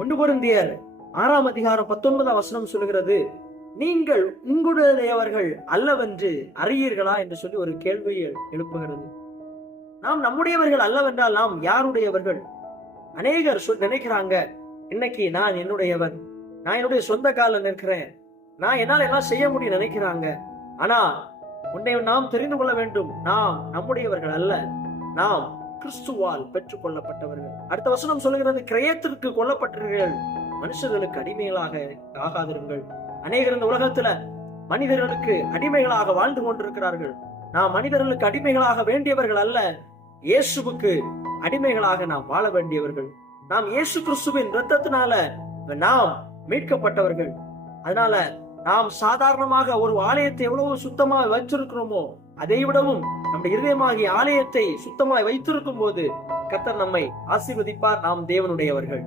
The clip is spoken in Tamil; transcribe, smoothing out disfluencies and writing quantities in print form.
1 கொரிந்தியர் 6ஆம் அதிகாரம் 19ஆம் வசனம் சொல்லுகிறது, நீங்கள் உங்களுடையவர்கள் அல்லவென்று அறியீர்களா என்று சொல்லி ஒரு கேள்வியை எழுப்புகிறது. நாம் நம்முடையவர்கள் அல்லவென்றால் நாம் யாருடையவர்கள்? அநேகர் நினைக்கிறாங்க, இன்னைக்கு நான் என்னுடையவன், நான் என்னுடைய சொந்த காலில் நிற்கிறேன், நான் என்னால் எல்லாம் செய்ய முடியும் நினைக்கிறாங்க. ஆனா உன்னை நாம் தெரிந்து கொள்ள வேண்டும், நாம் நம்முடையவர்கள் அல்ல, நாம் கிறிஸ்துவால் பெற்றுக் கொள்ளப்பட்டவர்கள். அடுத்த வசனம் சொல்லுகிறது, கிரயத்திற்கு கொல்லப்பட்டவர்கள், மனுஷர்களுக்கு அடிமைகளாக ஆகாதிருங்கள். அநேகர் இந்த உலகத்துல மனிதர்களுக்கு அடிமைகளாக வாழ்ந்து கொண்டிருக்கிறார்கள். நாம் மனிதர்களுக்கு அடிமைகளாக வேண்டியவர்கள் அல்ல, இயேசுவுக்கு அடிமைகளாக நாம் வாழ வேண்டியவர்கள். நாம் இயேசு கிறிஸ்துவின் இரத்தத்தினால நாம் மீட்கப்பட்டவர்கள். அதனால நாம் சாதாரணமாக ஒரு ஆலயத்தை எவ்வளவு சுத்தமாக வைத்திருக்கிறோமோ அதை விடவும் நம்முடைய இருதயமாகிய ஆலயத்தை சுத்தமாய் வைத்திருக்கும் போது கர்த்தர் நம்மை ஆசீர்வதிப்பார். நாம் தேவனுடையவர்கள்.